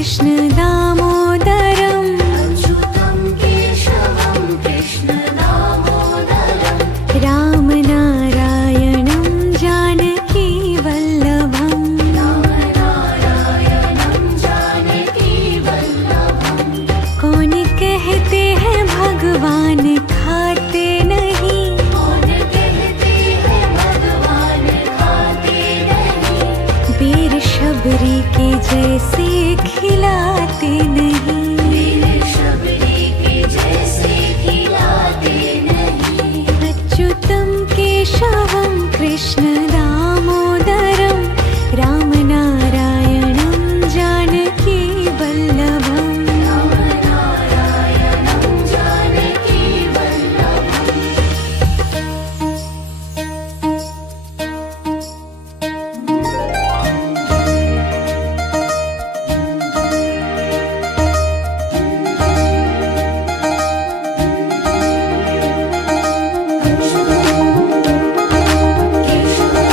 कृष्ण दामोदरम् अच्युतं केशवं कृष्ण दामोदरम् रामनारायणं जानकी वल्लभम् रामनारायणं जानकी वल्लभम् कौन कहते हैं भगवान खाते नहीं कौन कहते हैं भगवान खाते नहीं वीर शबरी के जैसे खिलाते नहीं वीर शबरी के जैसे खिलाते नहीं अच्युतं केशवं कृष्ण